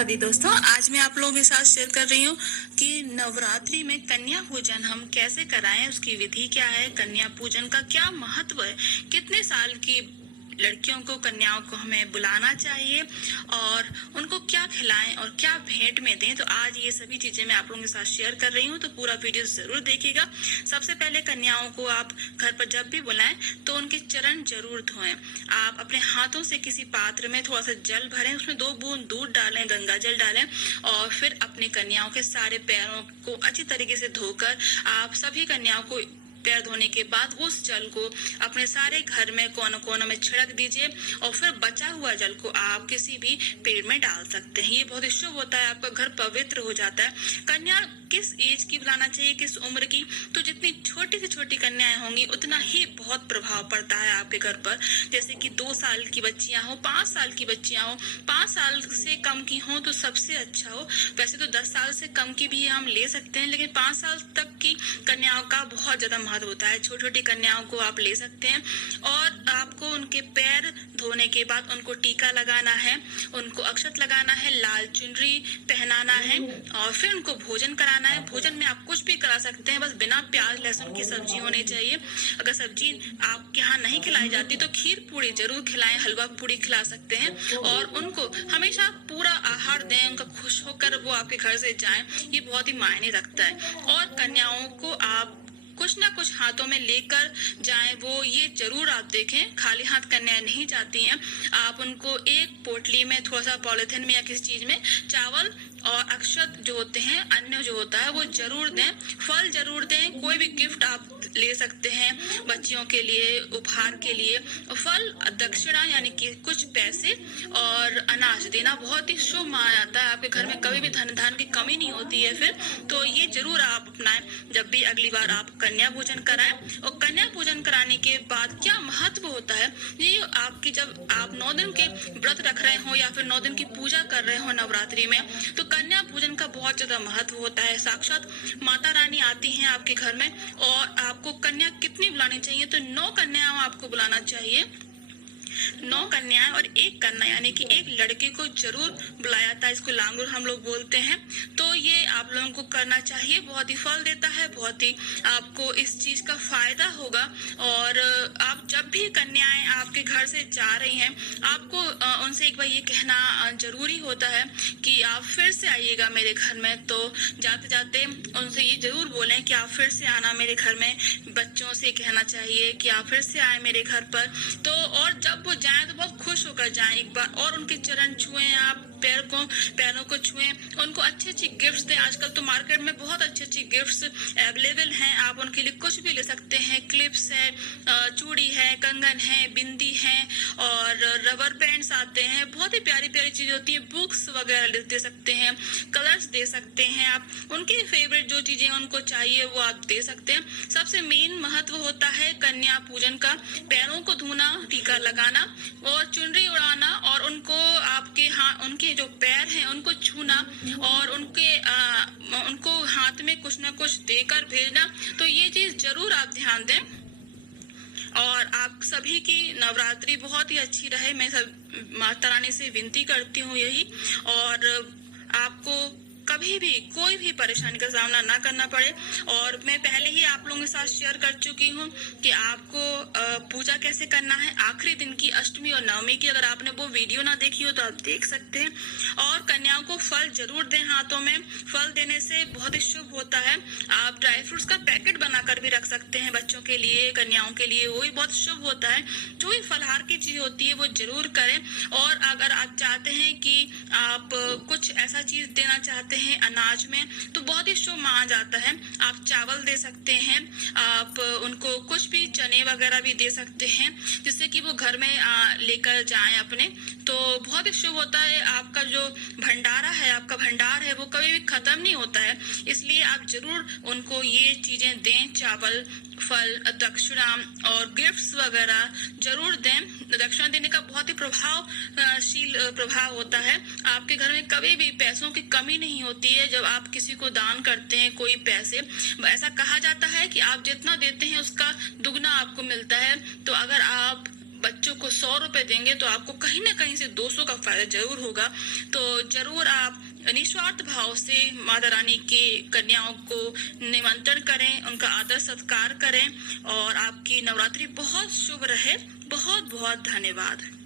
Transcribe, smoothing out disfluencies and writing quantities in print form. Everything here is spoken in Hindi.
राधा दी दोस्तों, आज मैं आप लोगों के साथ शेयर कर रही हूँ कि नवरात्रि में कन्या पूजन हम कैसे कराएं, उसकी विधि क्या है, कन्या पूजन का क्या महत्व है, कितने साल की लड़कियों को, कन्याओं को हमें बुलाना चाहिए और उनको क्या खिलाएं और क्या भेंट में दें। तो आज ये सभी चीजें मैं आप लोगों के साथ शेयर कर रही हूँ, तो पूरा वीडियो जरूर देखिएगा। सबसे पहले कन्याओं को आप घर पर जब भी बुलाएं तो उनके चरण जरूर धोएं। आप अपने हाथों से किसी पात्र में थोड़ा सा जल भरें, उसमें 2 बूंद दूध डालें, गंगा जल डालें और फिर अपनी कन्याओं के सारे पैरों को अच्छी तरीके से धोकर आप सभी कन्याओं को पैर धोने के बाद उस जल को अपने सारे घर में कोने कोने में छिड़क दीजिए और फिर बचा हुआ जल को आप किसी भी पेड़ में डाल सकते हैं। ये बहुत ही शुभ होता है, आपका घर पवित्र हो जाता है। कन्या किस एज की बुलाना चाहिए, किस उम्र की? तो जितनी छोटी से छोटी कन्याएं होंगी उतना ही बहुत प्रभाव पड़ता है आपके घर पर। जैसे कि 2 साल की बच्चियां हो, 5 साल की बच्चियां हो, 5 साल से कम की हो तो सबसे अच्छा हो। वैसे तो 10 साल से कम की भी हम ले सकते हैं, लेकिन 5 साल तक की कन्याओं का बहुत ज्यादा महत्व होता है। छोटी छोटी कन्याओं को आप ले सकते हैं और आपको उनके पैर धोने के बाद उनको टीका लगाना है, उनको अक्षत लगाना है, लाल चुनरी पहनाना है और फिर उनको भोजन कराना है। भोजन में आप कुछ भी करा सकते हैं, बस बिना प्याज लहसुन की सब्जी होनी चाहिए। अगर सब्जी आपके यहाँ नहीं खिलाई जाती तो खीर पूरी जरूर खिलाएं, हलवा पूरी खिला सकते हैं और उनको हमेशा पूरा आहार दें, उनका खुश होकर वो आपके घर से जाएं। ये बहुत ही मायने रखता है। और कन्याओं को आप कुछ ना कुछ हाथों में लेकर जाएं, वो ये जरूर आप देखें, खाली हाथ कन्याएं नहीं जाती हैं। आप उनको एक पोटली में थोड़ा सा पॉलिथीन में या किसी चीज में चावल और अक्षत जो होते हैं, अन्न जो होता है वो जरूर दें। फल जरूर दें, कोई भी गिफ्ट आप ले सकते हैं बच्चियों के लिए, उपहार के लिए। फल, दक्षिणा यानी कि कुछ पैसे और अनाज देना बहुत ही शुभ माना जाता है। आपके घर में कभी भी धन धान की कमी नहीं होती है फिर, तो ये जरूर आप अपनाएं जब भी अगली बार आप कन्या पूजन कराएं। और कन्या पूजन कराने के बाद क्या महत्व होता है, ये आपकी जब आप 9 दिन के व्रत रख रहे हो या फिर 9 दिन की पूजा कर रहे हो नवरात्रि में, तो कन्या पूजन का बहुत ज्यादा महत्व होता है। साक्षात माता रानी आती हैं आपके घर में और आपको कन्या कितनी बुलानी चाहिए, तो 9 कन्याओं आपको बुलाना चाहिए। 9 कन्याएं और 1 कन्या यानी कि एक लड़के को जरूर बुलाया जाता है, इसको लांगुर हम लोग बोलते हैं। तो ये आप लोगों को करना चाहिए, बहुत ही फल देता है, बहुत ही आपको इस चीज का फायदा होगा। और आप जब भी कन्याएं आपके घर से जा रही हैं, आपको उनसे एक बार ये कहना जरूरी होता है कि आप फिर से आइएगा मेरे घर में। तो जाते जाते उनसे ये जरूर बोलें कि आप फिर से आना मेरे घर में। बच्चों से कहना चाहिए कि आप फिर से आए मेरे घर पर। तो और जब वो जाएं तो बहुत खुश होकर जाएं एक बार, और उनके चरण छुएं, आप पैरों को छुएं, उनको अच्छी अच्छी गिफ्ट्स दें। आजकल तो मार्केट में बहुत अच्छी अच्छी गिफ्ट्स अवेलेबल हैं, आप उनके लिए कुछ भी ले सकते हैं। क्लिप्स है, चूड़ी है, कंगन है, बिंदी है और रबर बैंड्स आते हैं, बहुत ही प्यारी प्यारी चीजें होती है। बुक्स वगैरह दे सकते हैं, कलर्स दे सकते हैं, आप उनके फेवरेट जो चीजें उनको चाहिए वो आप दे सकते हैं। सबसे मेन महत्व होता है कन्या पूजन का पैरों को धोना, टीका लगाना और चुनरी उड़ाना और उनको आपके उनके जो पैर हैं उनको छूना और उनको हाथ में कुछ ना कुछ देकर भेजना। तो ये चीज जरूर आप ध्यान दें और आप सभी की नवरात्रि बहुत ही अच्छी रहे। मैं सब माता रानी से विनती करती हूँ यही, और आपको कभी भी कोई भी परेशानी का सामना ना करना पड़े। और मैं पहले ही आप लोगों के साथ शेयर कर चुकी हूँ कि आपको पूजा कैसे करना है आखिरी दिन की, अष्टमी और नवमी की। अगर आपने वो वीडियो ना देखी हो तो आप देख सकते हैं। और कन्याओं को फल जरूर दें हाथों में, फल देने से बहुत ही शुभ होता है। आप ड्राई फ्रूट्स का पैकेट बनाकर भी रख सकते हैं बच्चों के लिए, कन्याओं के लिए, वो भी बहुत शुभ होता है। जो भी फलहार की चीज होती है वो जरूर करें। और अगर आप चाहते हैं कि आप कुछ ऐसा चीज देना चाहते हैं अनाज में, तो बहुत ही शुभ माना जाता है। आप चावल दे सकते हैं, आप उनको कुछ भी चने वगैरह भी दे सकते हैं, जिससे कि वो घर में लेकर जाएं अपने। तो बहुत ही शुभ होता है। आपका जो भंडारा है, आपका भंडार है, वो कभी भी खत्म नहीं होता है। इसलिए आप जरूर उनको ये चीजें दें, चावल, फल, दक्षिणा और गिफ्ट्स वगैरह जरूर दें। दक्षिणा देने का बहुत ही प्रभावशील प्रभाव होता है। आपके घर में कभी भी पैसों की कमी नहीं होती है जब आप किसी को दान करते हैं कोई पैसे। ऐसा कहा जाता है कि आप जितना देते हैं उसका दुगना आपको मिलता है। तो अगर आप बच्चों को 100 रुपए देंगे तो आपको कहीं ना कहीं से 200 का फायदा जरूर होगा। तो जरूर आप निस्वार्थ भाव से माता रानी की कन्याओं को निमंत्रण करें, उनका आदर सत्कार करें और आपकी नवरात्रि बहुत शुभ रहे। बहुत बहुत धन्यवाद।